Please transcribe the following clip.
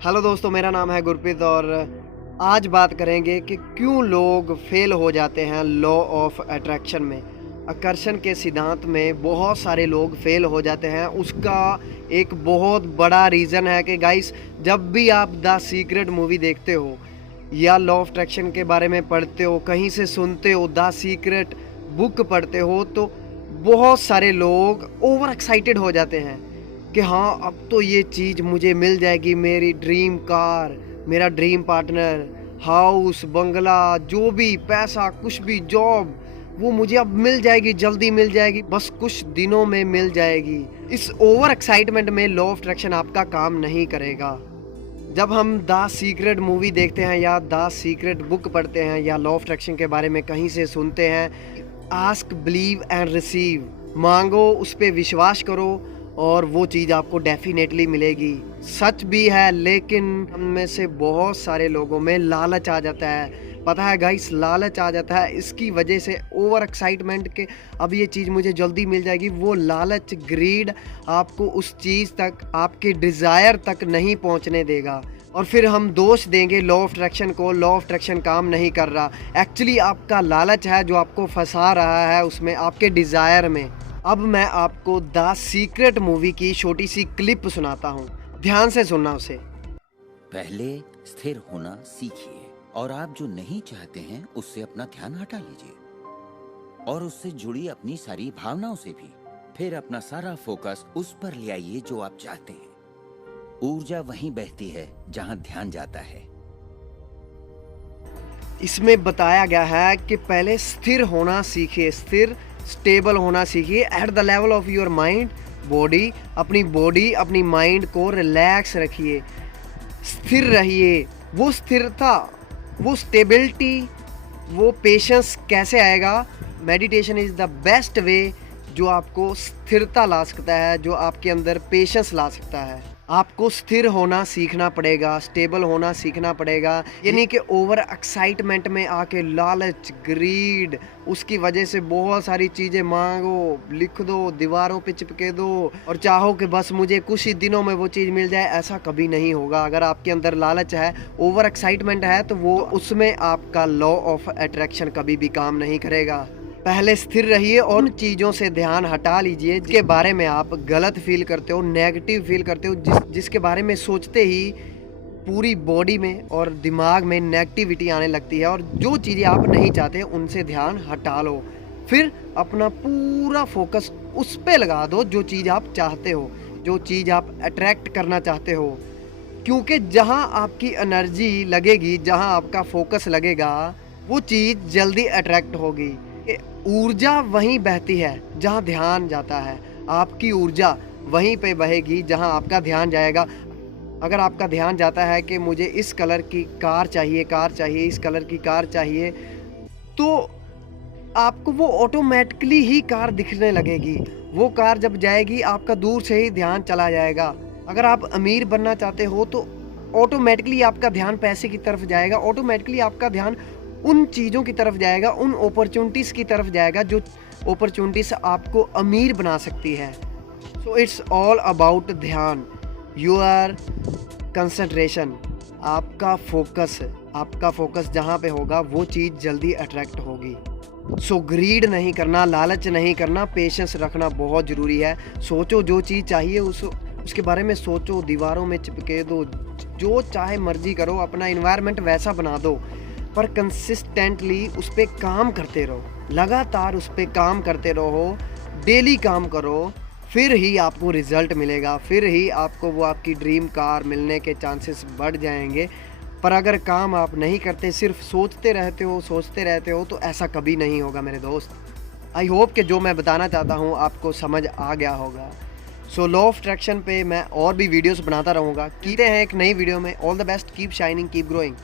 Hello दोस्तों, मेरा नाम है गुरप्रीत और आज बात करेंगे कि क्यों लोग फेल हो जाते हैं लॉ ऑफ अट्रैक्शन में। आकर्षण के सिद्धांत में बहुत सारे लोग फेल हो जाते हैं। उसका एक बहुत बड़ा रीज़न है कि गाइस, जब भी आप द सीक्रेट मूवी देखते हो या लॉ ऑफ अट्रैक्शन के बारे में पढ़ते हो, कहीं से सुनते हो, द सीक्रेट बुक पढ़ते हो, तो बहुत सारे लोग ओवर एक्साइटेड हो जाते हैं कि हाँ, अब तो ये चीज़ मुझे मिल जाएगी, मेरी ड्रीम कार, मेरा ड्रीम पार्टनर, हाउस, बंगला, जो भी पैसा, कुछ भी जॉब, वो मुझे अब मिल जाएगी, जल्दी मिल जाएगी, बस कुछ दिनों में मिल जाएगी। इस ओवर एक्साइटमेंट में लॉ ऑफ अट्रैक्शन आपका काम नहीं करेगा। जब हम द सीक्रेट मूवी देखते हैं या द सीक्रेट बुक पढ़ते हैं या लॉ ऑफ अट्रैक्शन के बारे में कहीं से सुनते हैं, आस्क, बिलीव एंड रिसीव, मांगो, उस पर विश्वास करो और वो चीज़ आपको डेफिनेटली मिलेगी। सच भी है, लेकिन हम में से बहुत सारे लोगों में लालच आ जाता है। पता है गाइस, लालच आ जाता है, इसकी वजह से ओवर एक्साइटमेंट के अब ये चीज़ मुझे जल्दी मिल जाएगी। वो लालच, ग्रीड आपको उस चीज़ तक, आपके डिज़ायर तक नहीं पहुंचने देगा और फिर हम दोष देंगे लॉ ऑफ अट्रैक्शन को। लॉ ऑफ अट्रैक्शन काम नहीं कर रहा, एक्चुअली आपका लालच है जो आपको फंसा रहा है उसमें, आपके डिज़ायर में। अब मैं आपको द सीक्रेट मूवी की छोटी सी क्लिप सुनाता हूँ, ध्यान से सुनना उसे। पहले स्थिर होना सीखिए और आप जो नहीं चाहते हैं उससे अपना ध्यान हटा लीजिए और उससे जुड़ी अपनी सारी भावनाओं से भी। फिर अपना सारा फोकस उस पर ले आइए जो आप चाहते हैं। ऊर्जा वहीं बहती है जहां ध्यान जाता है। इसमें बताया गया है कि पहले स्थिर होना सीखिए, स्थिर, स्टेबल होना सीखिए at the level of your mind, body. अपनी अपनी माइंड को रिलैक्स रखिए, स्थिर रहिए। वो स्थिरता, वो स्टेबिलिटी, वो पेशेंस कैसे आएगा? Meditation is the best way जो आपको स्थिरता ला सकता है, जो आपके अंदर पेशेंस ला सकता है। आपको स्थिर होना सीखना पड़ेगा, स्टेबल होना सीखना पड़ेगा। यानी कि ओवर एक्साइटमेंट में आके लालच, ग्रीड, उसकी वजह से बहुत सारी चीज़ें मांगो, लिख दो, दीवारों पे चिपके दो और चाहो कि बस मुझे कुछ ही दिनों में वो चीज़ मिल जाए। ऐसा कभी नहीं होगा। अगर आपके अंदर लालच है, ओवर एक्साइटमेंट है, तो वो उसमें आपका लॉ ऑफ अट्रैक्शन कभी भी काम नहीं करेगा। पहले स्थिर रहिए और उन चीज़ों से ध्यान हटा लीजिए जिसके बारे में आप गलत फील करते हो, नेगेटिव फील करते हो, जिसके बारे में सोचते ही पूरी बॉडी में और दिमाग में नेगेटिविटी आने लगती है और जो चीज़ें आप नहीं चाहते उनसे ध्यान हटा लो। फिर अपना पूरा फोकस उस पे लगा दो जो चीज़ आप चाहते हो, जो चीज़ आप अट्रैक्ट करना चाहते हो। क्योंकि जहाँ आपकी एनर्जी लगेगी, जहाँ आपका फोकस लगेगा, वो चीज़ जल्दी अट्रैक्ट होगी। ऊर्जा वहीं बहती है जहां ध्यान जाता है। आपकी ऊर्जा वहीं पे बहेगी जहां आपका ध्यान जाएगा। अगर आपका ध्यान जाता है कि मुझे इस कलर की कार चाहिए, इस कलर की कार चाहिए, तो आपको वो ऑटोमेटिकली ही कार दिखने लगेगी। वो कार जब जाएगी, आपका दूर से ही ध्यान चला जाएगा। अगर आप अमीर बनना चाहते हो तो ऑटोमेटिकली आपका ध्यान पैसे की तरफ जाएगा, ऑटोमेटिकली आपका ध्यान उन चीज़ों की तरफ जाएगा, उन अपॉर्चुनिटीज़ की तरफ जाएगा जो अपॉर्चुनिटीज़ आपको अमीर बना सकती है। सो इट्स ऑल अबाउट ध्यान, योर कंसंट्रेशन, आपका फोकस जहाँ पे होगा वो चीज़ जल्दी अट्रैक्ट होगी। सो ग्रीड नहीं करना, लालच नहीं करना, पेशेंस रखना बहुत ज़रूरी है। सोचो जो चीज़ चाहिए उसके बारे में सोचो, दीवारों में चिपके दो, जो चाहे मर्जी करो, अपना इन्वायरमेंट वैसा बना दो, पर कंसिस्टेंटली उस पर काम करते रहो, लगातार उस पर काम करते रहो, डेली काम करो, फिर ही आपको रिज़ल्ट मिलेगा, फिर ही आपको वो आपकी ड्रीम कार मिलने के चांसेस बढ़ जाएंगे। पर अगर काम आप नहीं करते, सिर्फ सोचते रहते हो, तो ऐसा कभी नहीं होगा मेरे दोस्त। आई होप कि जो मैं बताना चाहता हूँ आपको समझ आ गया होगा। सो लॉ ऑफ अट्रैक्शन पे मैं और भी वीडियोस बनाता रहूँगा। कीते हैं एक नई वीडियो में। All the best, keep shining, keep growing.